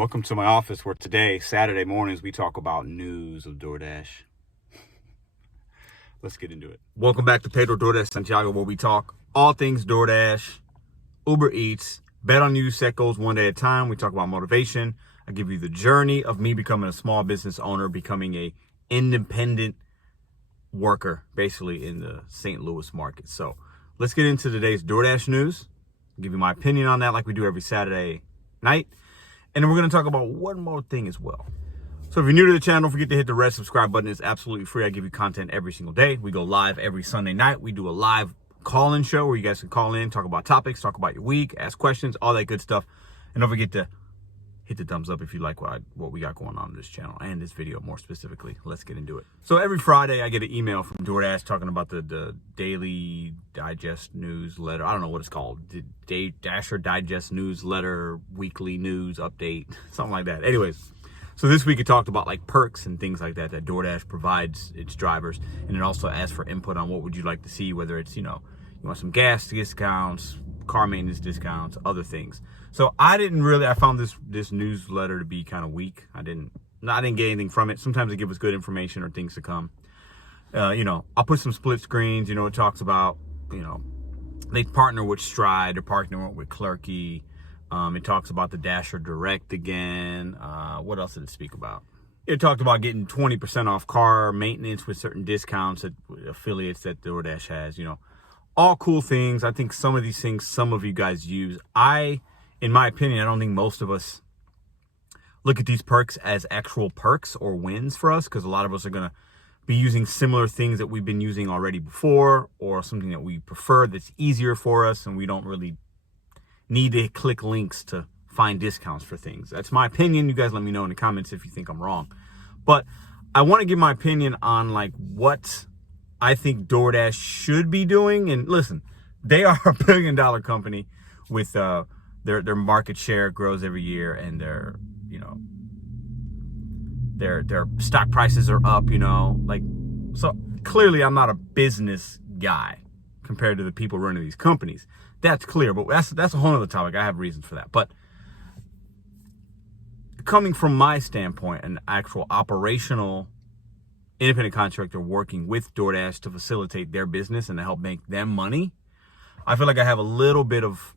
Welcome to my office where today, Saturday mornings, we talk about news of Doordash. Let's get into it. Welcome back to Pedro Doordash Santiago, where we talk all things Doordash, Uber Eats, Bet on You, set goals one day at a time. We talk about motivation. I give you the journey of me becoming a small business owner, becoming a independent worker, basically in the St. Louis market. So let's get into today's Doordash news. I'll give you my opinion on that like we do every Saturday night. And then we're going to talk about one more thing as well. So if you're new to the channel, don't forget to hit the red subscribe button. It's absolutely free. I give you content every single day. We go live every Sunday night. We do a live call-in show where you guys can call in, talk about topics, talk about your week, ask questions, all that good stuff. And don't forget to hit the thumbs up if you like what we got going on this channel and this video more specifically. Let's get into it. So every Friday I get an email from Doordash talking about the daily digest newsletter. I don't know what it's called. The Dasher Digest newsletter, weekly news update, something like that. Anyways, so this week it talked about like perks and things like that Doordash provides its drivers. And it also asks for input on what would you like to see, whether it's, you want some gas discounts, car maintenance discounts, other things. So I found this newsletter to be kind of weak. I didn't get anything from it. Sometimes they give us good information or things to come. I'll put some split screens. It talks about, they partner with Stride, they're partnering with Clerky. It talks about the Dasher Direct again. What else did it speak about? It talked about getting 20% off car maintenance with certain discounts at affiliates that DoorDash has, all cool things. I think some of these things, some of you guys use. In my opinion, I don't think most of us look at these perks as actual perks or wins for us, because a lot of us are going to be using similar things that we've been using already before, or something that we prefer that's easier for us, and we don't really need to click links to find discounts for things. That's my opinion. You guys let me know in the comments if you think I'm wrong. But I want to give my opinion on like what I think DoorDash should be doing. And listen, they are a $1 billion company with their market share grows every year, and their stock prices are up, so clearly I'm not a business guy compared to the people running these companies. That's clear, but that's a whole other topic. I have reasons for that. But coming from my standpoint, an actual operational independent contractor working with DoorDash to facilitate their business and to help make them money, I feel like I have a little bit of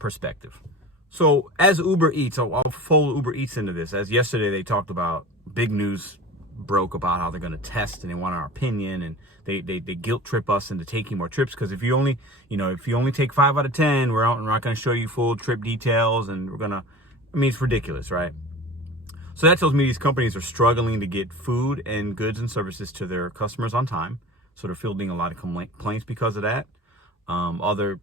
perspective. So as Uber Eats, I'll fold Uber Eats into this. As yesterday they talked about, big news broke about how they're going to test and they want our opinion, and they guilt trip us into taking more trips, because if you only take 5 out of 10, we're not going to show you full trip details, and it's ridiculous, right? So that tells me these companies are struggling to get food and goods and services to their customers on time. So they're fielding a lot of complaints because of that. Other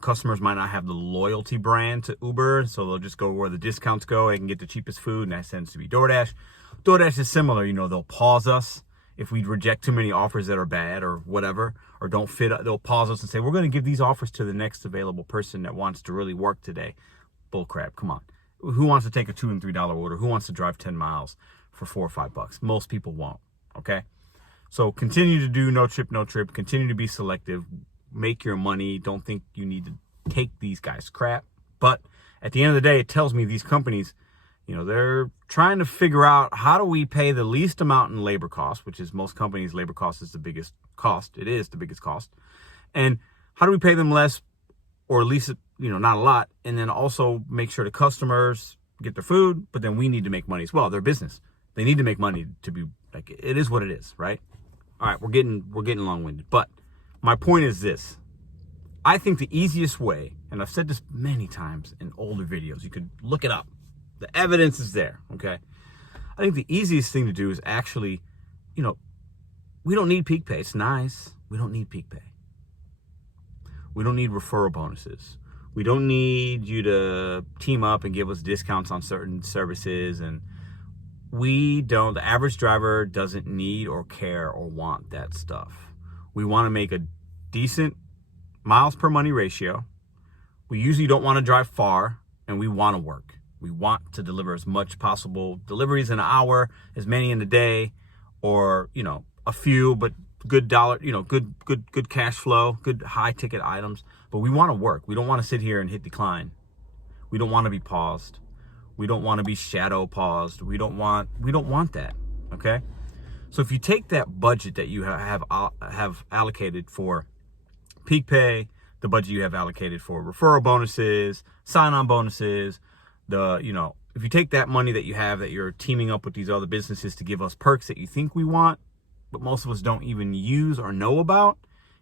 customers might not have the loyalty brand to Uber, so they'll just go where the discounts go. They can get the cheapest food, and that tends to be DoorDash. DoorDash is similar. They'll pause us if we reject too many offers that are bad or whatever, or don't fit. They'll pause us and say, we're going to give these offers to the next available person that wants to really work today. Bull crap. Come on. Who wants to take a $2 and $3 order? Who wants to drive 10 miles for $4 or $5? Most people won't. Okay. So continue to do no trip. Continue to be selective. Make your money. Don't think you need to take these guys crap. But at the end of the day, it tells me these companies, they're trying to figure out, how do we pay the least amount in labor costs, which is most companies' labor cost is the biggest cost. It is the biggest cost. And how do we pay them less, or at least, not a lot, and then also make sure the customers get their food, but then we need to make money as well. They're business. They need to make money to be like, it is what it is, right? All right, we're getting long-winded, but my point is this. I think the easiest way, and I've said this many times in older videos, you could look it up. The evidence is there, okay? I think the easiest thing to do is actually, we don't need peak pay. It's nice. We don't need peak pay. We don't need referral bonuses. We don't need you to team up and give us discounts on certain services. And the average driver doesn't need or care or want that stuff. We want to make a decent miles per money ratio. We usually don't want to drive far, and we want to work. We want to deliver as much possible deliveries in an hour, as many in a day, or, a few, but good dollar, good cash flow, good high ticket items. But we want to work. We don't want to sit here and hit decline. We don't want to be paused. We don't want to be shadow paused. We don't want that. Okay. So if you take that budget that you have allocated for peak pay, the budget you have allocated for referral bonuses, sign-on bonuses, if you take that money that you have, that you're teaming up with these other businesses to give us perks that you think we want, but most of us don't even use or know about,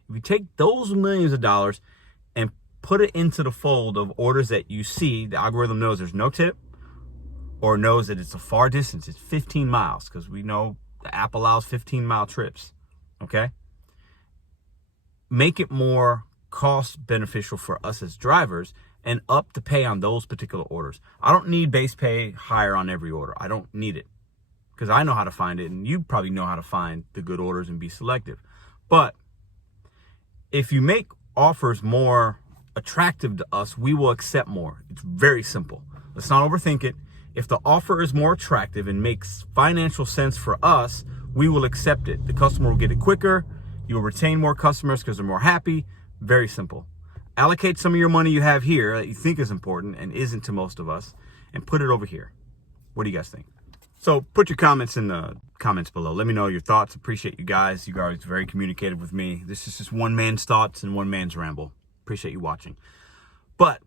if you take those millions of dollars and put it into the fold of orders that you see, the algorithm knows there's no tip, or knows that it's a far distance, it's 15 miles, because we know the app allows 15-mile trips, okay? Make it more cost beneficial for us as drivers and up the pay on those particular orders. I don't need base pay higher on every order. I don't need it, because I know how to find it, and you probably know how to find the good orders and be selective. But if you make offers more attractive to us, we will accept more. It's very simple. Let's not overthink it. If the offer is more attractive and makes financial sense for us, we will accept it. The customer will get it quicker. You will retain more customers because they're more happy. Very simple. Allocate some of your money you have here that you think is important and isn't to most of us, and put it over here. What do you guys think? So put your comments in the comments below. Let me know your thoughts. Appreciate you guys. You guys are very communicative with me. This is just one man's thoughts and one man's ramble. Appreciate you watching. But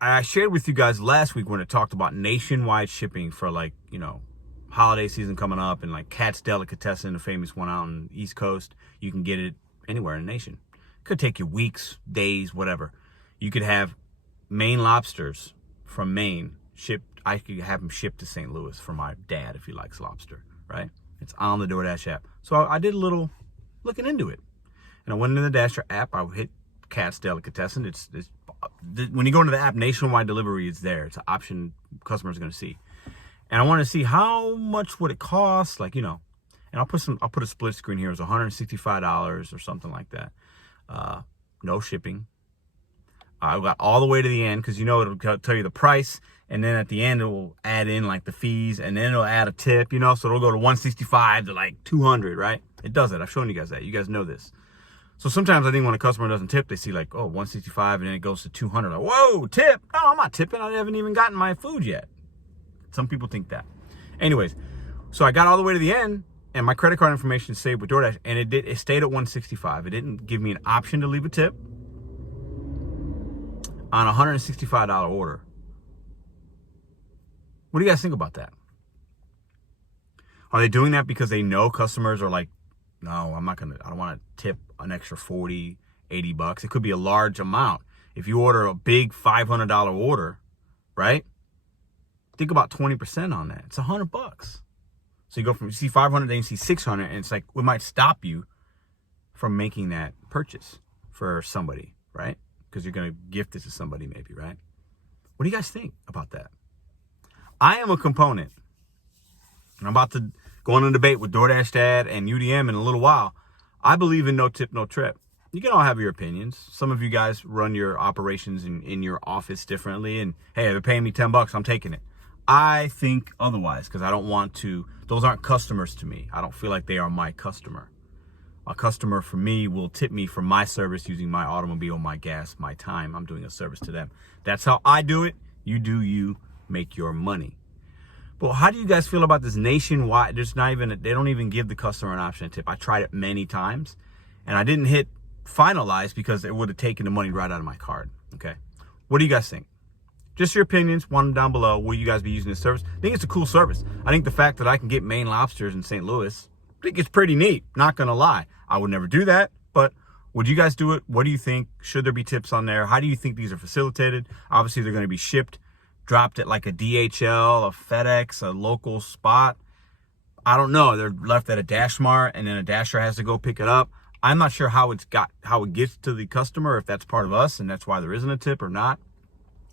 I shared with you guys last week when it talked about nationwide shipping for, like, holiday season coming up, and like Cat's Delicatessen, the famous one out on the East Coast. You can get it anywhere in the nation. Could take you weeks, days, whatever. You could have Maine lobsters from Maine shipped. I could have them shipped to St. Louis for my dad if he likes lobster, right? It's on the Doordash app. So I did a little looking into it. And I went into the Dasher app. I hit Cat's Delicatessen. It's when you go into the app, nationwide delivery is there. It's an option customers are going to see. And I want to see how much would it cost, and I'll put a split screen here. It was $165 or something like that. No shipping. I got all the way to the end, because it'll tell you the price, and then at the end it will add in like the fees, and then it'll add a tip, so it'll go to 165 to like 200, right? It does it. I've shown you guys that. You guys know this. So sometimes I think when a customer doesn't tip, they see like, 165, and then it goes to 200. Like, whoa, tip. No, I'm not tipping. I haven't even gotten my food yet. Some people think that. Anyways, so I got all the way to the end, and my credit card information is saved with DoorDash, and it stayed at 165. It didn't give me an option to leave a tip on a $165 order. What do you guys think about that? Are they doing that because they know customers are like, no, I don't want to tip an extra 40, 80 bucks. It could be a large amount. If you order a big $500 order, right? Think about 20% on that. It's $100 bucks. So you see 500, then you see 600, and it's like, it might stop you from making that purchase for somebody, right? Because you're going to gift it to somebody maybe, right? What do you guys think about that? I am a component, and I'm about to go on a debate with DoorDash Dad and UDM in a little while. I believe in no tip, no trip. You can all have your opinions. Some of you guys run your operations in your office differently, and hey, they're paying me 10 bucks, I'm taking it. I think otherwise, because I don't want to, those aren't customers to me. I don't feel like they are my customer. A customer for me will tip me for my service using my automobile, my gas, my time. I'm doing a service to them. That's how I do it. You do you, make your money. But how do you guys feel about this nationwide? They don't even give the customer an option to tip. I tried it many times, and I didn't hit finalize because it would have taken the money right out of my card. Okay. What do you guys think? Just your opinions. Want them down below. Will you guys be using this service? I think it's a cool service. I think the fact that I can get Maine lobsters in St. Louis, I think it's pretty neat. Not going to lie. I would never do that, but would you guys do it? What do you think? Should there be tips on there? How do you think these are facilitated? Obviously, they're going to be shipped, dropped at like a DHL, a FedEx, a local spot. I don't know. They're left at a Dash Mart, and then a Dasher has to go pick it up. I'm not sure how it gets to the customer, if that's part of us, and that's why there isn't a tip or not.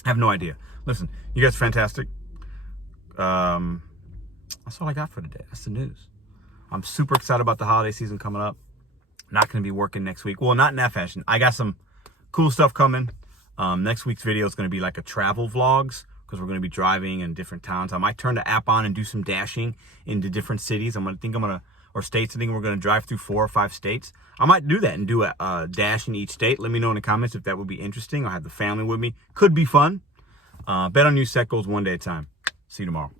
I have no idea. Listen, you guys are fantastic. That's all I got for today. That's the news. I'm super excited about the holiday season coming up. Not going to be working next week. Well, not in that fashion. I got some cool stuff coming. Next week's video is going to be like a travel vlogs, because we're going to be driving in different towns. I might turn the app on and do some dashing into different cities. Or states. I think we're going to drive through 4 or 5 states. I might do that and do a dash in each state. Let me know in the comments if that would be interesting. I'll have the family with me. Could be fun. Bet on you, set goals one day at a time. See you tomorrow.